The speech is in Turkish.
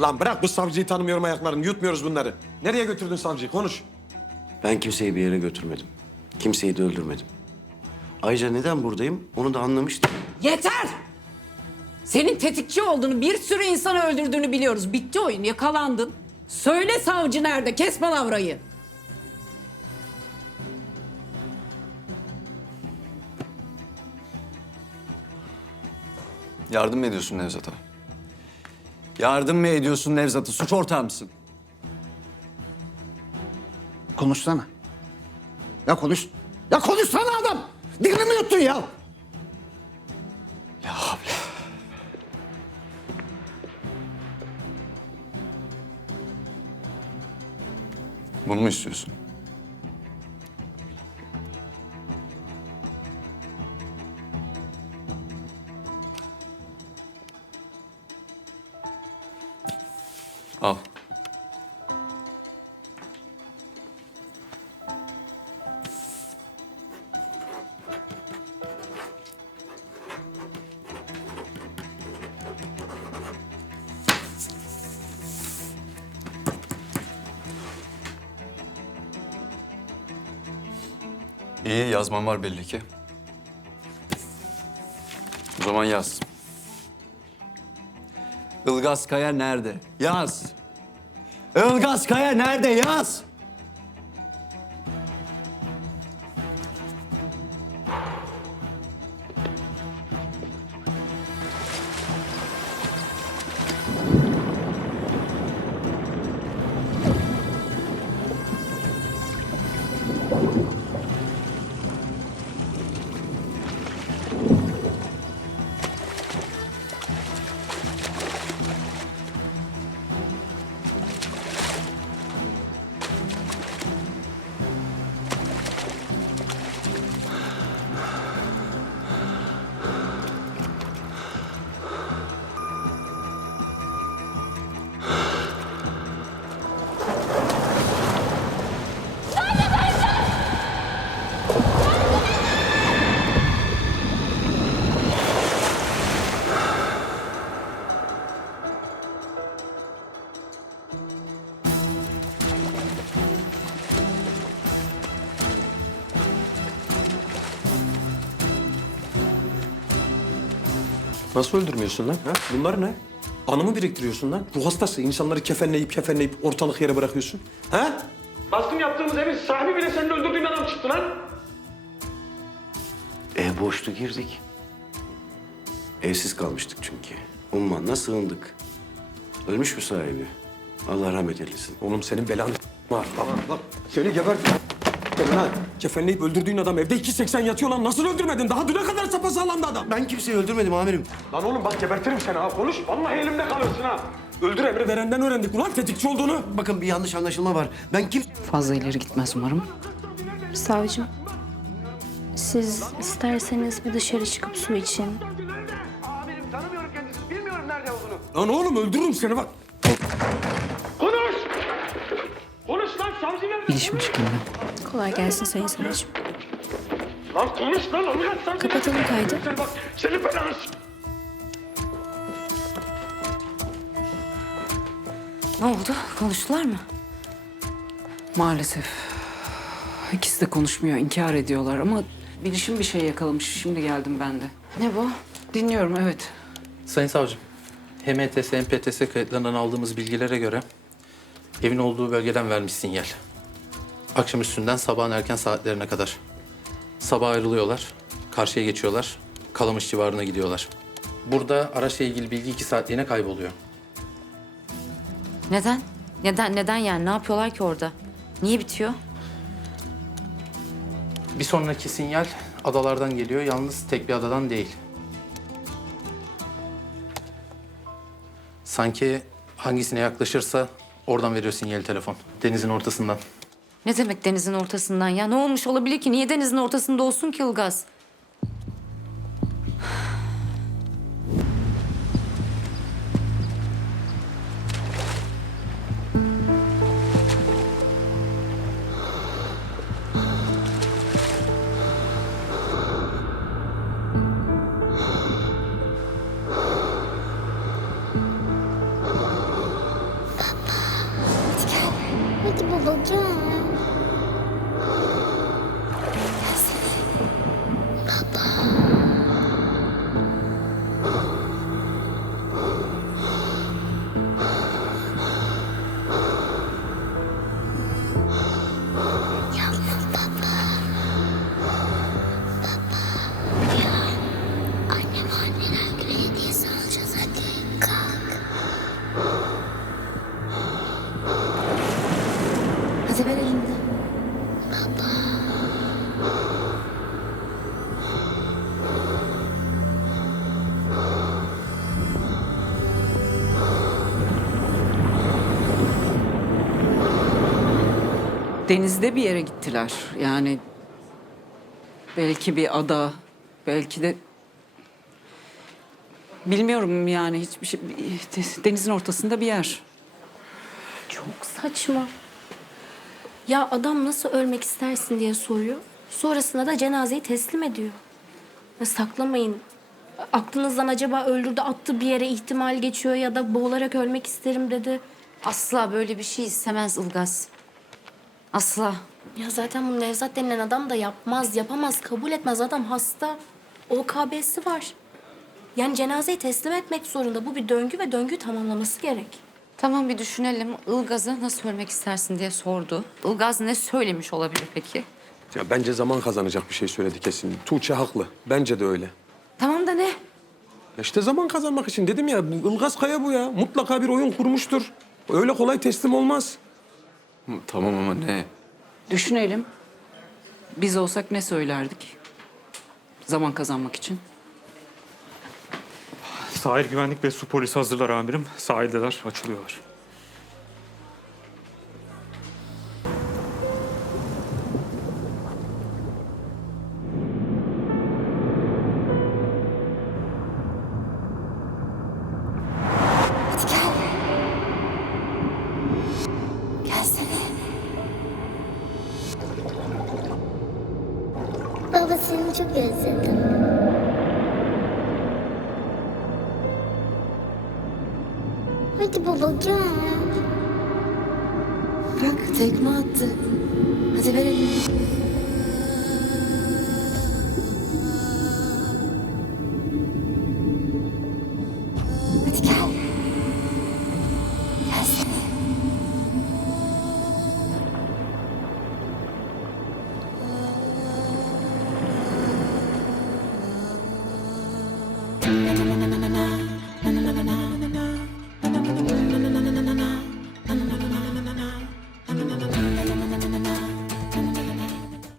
Lan bırak bu savcıyı tanımıyorum ayaklarını. Yutmuyoruz bunları. Nereye götürdün savcıyı? Konuş. Ben kimseyi bir yere götürmedim. Kimseyi de öldürmedim. Ayrıca neden buradayım onu da anlamıştım. Yeter! Senin tetikçi olduğunu, bir sürü insanı öldürdüğünü biliyoruz. Bitti oyun, yakalandın. Söyle savcı nerede? Kes palavrayı. Yardım mı ediyorsun Nevzat'a? Yardım mı ediyorsun Nevzat'a? Suç ortağı mısın? Konuşsana. Ya konuş. Ya konuşsana adam. Dilini mi yuttun ya? Ya havle. Bunu mu istiyorsun? Al. İyi yazmam var belli ki. O zaman yaz. Ilgaz Kaya nerede? Yaz. Ilgaz Kaya nerede? Yaz. Nasıl öldürmüyorsun lan? Ha? Bunlar ne? Anımı biriktiriyorsun lan. Ruh hastası. İnsanları kefenleyip kefenleyip ortalık yere bırakıyorsun. Ha? Baskın yaptığımız evin sahibi bile senin öldürdüğün adam çıktı lan. E boştu girdik. Evsiz kalmıştık çünkü. Ummanla sığındık. Ölmüş mü sahibi? Allah rahmet eylesin. Oğlum senin belan var. Bak. Seni geber. Lan kefenleyip öldürdüğün adam evde 2.80 yatıyor lan. Nasıl öldürmedin? Daha düne kadar sapasağlamdı adam. Ben kimseyi öldürmedim amirim. Lan oğlum bak gebertirim seni ha. Konuş. Vallahi elimde kalırsın ha. Öldür emri verenden öğrendik ulan tetikçi olduğunu. Bakın bir yanlış anlaşılma var. Ben kim... Fazla ileri gitmez umarım. Savcım, siz isterseniz bir dışarı çıkıp su için. Amirim tanımıyorum kendisini. Bilmiyorum nerede olduğunu. Lan oğlum öldürürüm seni bak. Çıkayım ben. Kolay gelsin Sayın Savcım. Lan konuş lan Allah savcı. Kapatalım kaydı. Sen bak seni belanı Ne oldu? Konuştular mı? Maalesef. İkisi de konuşmuyor, inkar ediyorlar ama bilişim bir şey yakalamış. Şimdi geldim ben de. Ne bu? Dinliyorum, evet. Sayın Savcım, HMTS, MPTS kayıtlarından aldığımız bilgilere göre evin olduğu bölgeden vermiş sinyal. Akşam üstünden sabahın erken saatlerine kadar. Sabah ayrılıyorlar, karşıya geçiyorlar, Kalamış civarına gidiyorlar. Burada araçla ilgili bilgi iki saatliğine kayboluyor. Neden? Neden neden yani? Ne yapıyorlar ki orada? Niye bitiyor? Bir sonraki sinyal adalardan geliyor, yalnız tek bir adadan değil. Sanki hangisine yaklaşırsa oradan veriyor sinyali telefon. Denizin ortasından. Ne demek denizin ortasından ya? Ne olmuş olabilir ki? Niye denizin ortasında olsun ki Ilgaz? Denizde bir yere gittiler. Yani belki bir ada, belki de bilmiyorum yani hiçbir şey denizin ortasında bir yer. Çok saçma. Ya adam nasıl ölmek istersin diye soruyor. Sonrasında da cenazeyi teslim ediyor. Ya saklamayın. Aklınızdan acaba öldürdü attı bir yere ihtimal geçiyor ya da boğularak ölmek isterim dedi. Asla böyle bir şey istemez Ilgaz. Asla. Ya zaten bunu Nevzat denilen adam da yapmaz, yapamaz, kabul etmez. Adam hasta. OKB'si var. Yani cenazeyi teslim etmek zorunda. Bu bir döngü ve döngüyü tamamlaması gerek. Tamam bir düşünelim. Ilgaz'a nasıl ölmek istersin diye sordu. Ilgaz ne söylemiş olabilir peki? Ya bence zaman kazanacak bir şey söyledi kesin. Tuğçe haklı. Bence de öyle. Tamam da ne? Ya işte zaman kazanmak için dedim ya. bu Ilgaz Kaya bu ya. Mutlaka bir oyun kurmuştur. Öyle kolay teslim olmaz. Tamam ama ne? Düşünelim. Biz olsak ne söylerdik? Zaman kazanmak için. Sahil güvenlik ve su polisi hazırlar amirim. Sahildeler, açılıyorlar. Baba seni çok özledim. Hadi babacığım. Bırak tekme attı. Hadi ver elini.